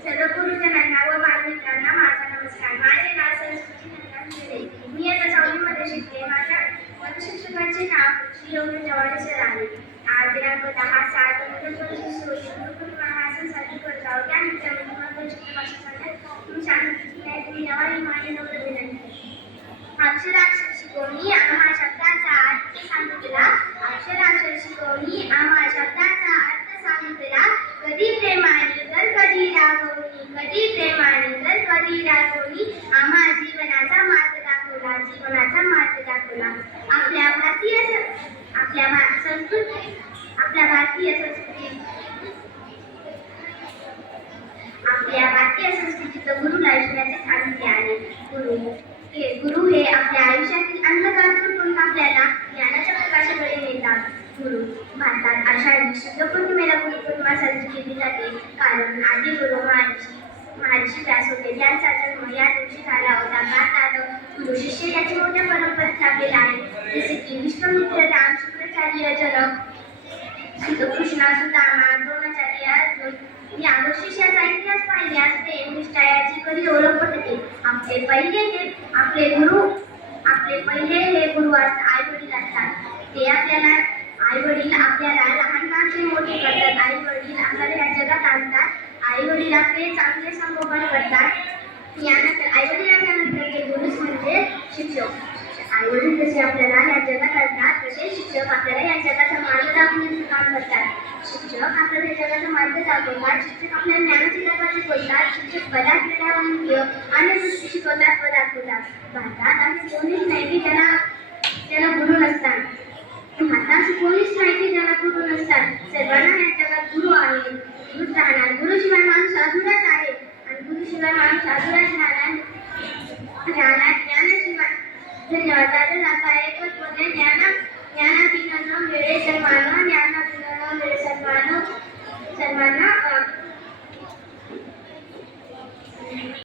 सर्व गुरुजनांना व बालमित्रांना माझा नमस्कार माझे नाव मी आता सावलीमध्ये शिकले माझ्या शिक्षकाचे नाव श्री रवींद्र चव्हाण सर आहे आज दिनांक दहा सात दोन हजार पंचवीस रोजी गुरुपौर्णिमा साजरी करत आहोत त्यानिमित्त मी माझे नम्र विनंती अक्षराक्षर शिकवणी आम्हाला शब्दाचा अर्थ सांगितला अक्षराक्षर शिकवणी आम्हा शब्दाचा अर्थ सांगितला कधी प्रेमाने तर कधी रागवणी कधी प्रेमाने तर कधी रागवणी आम्हा जीवनाचा मार्ग दाखवला जीवनाचा मार्ग दाखवला. आपल्या भारतीय आपल्या संस्कृती आपल्या भारतीय संस्कृती. आपल्या भारतीय संस्कृतीचं गुरुला ऐश्वर्याचे सांगितले आहे. गुरु हे गुरु हे आपल्या आयुष्यातील अंधकारातून करून आपल्याला ज्ञानाच्या प्रकाशाकडे नेतात. गुरु भारतात आषाढी शुद्ध पौर्णिमेला गुरुपौर्णिमा साजरी केली जाते. कारण आदी गुरु महर्षी महर्षी व्यास होते त्यांचा जन्म या दिवशी झाला होता. भारतात गुरु शिष्य याची मोठ्या परंपरा स्थापलेल्या आहेत जसे की विश्वमित्र राम शुक्राचार्य जनक कृष्णा सुदामा द्रोणाचार्य अर्जुन या शिष्याचा इतिहास पाहिल्यास प्रेम निष्ठा याची कधी ओळख पडते आपले पहिले हे आपले गुरु आपले पहिले हे गुरु असतात आई वडील असतात. ते आपल्याला आई वडील आपल्याला लहानपणाचे मोठे करतात. आई वडील आपल्याला या जगात आणतात आई वडील आपले चांगले संगोपन करतात. यानंतर आई वडिलांच्या नंतरचे गुरुच म्हणजे शिक्षक आई वडील जसे आपल्याला या जगात आणतात तसे शिक्षक आपल्याला या जगाचा मार्ग दाखवण्याचं काम करतात शिक्षक आपल्याला या जगाचा मार्ग दाखवतात शिक्षक आपल्या ज्ञानाची तत्व शिकवतात शिक्षक पदार्थ क्रीडा वाणिज्य आणि गोष्टी शिकवतात व दाखवतात. भारतात असे कोणीच नाही की त्याला त्याला गुरु नसतात. भारतात असे कोणीच नाही की ज्याला गुरु नसतात. सर्वांना या जगात गुरु आहे. गुरु राहणार. गुरुशिवाय माणूस अधुराच आहे. आणि गुरुशिवाय माणूस अधुराच राहणार. राहणार ज्ञानाशिवाय. धन्यवाद.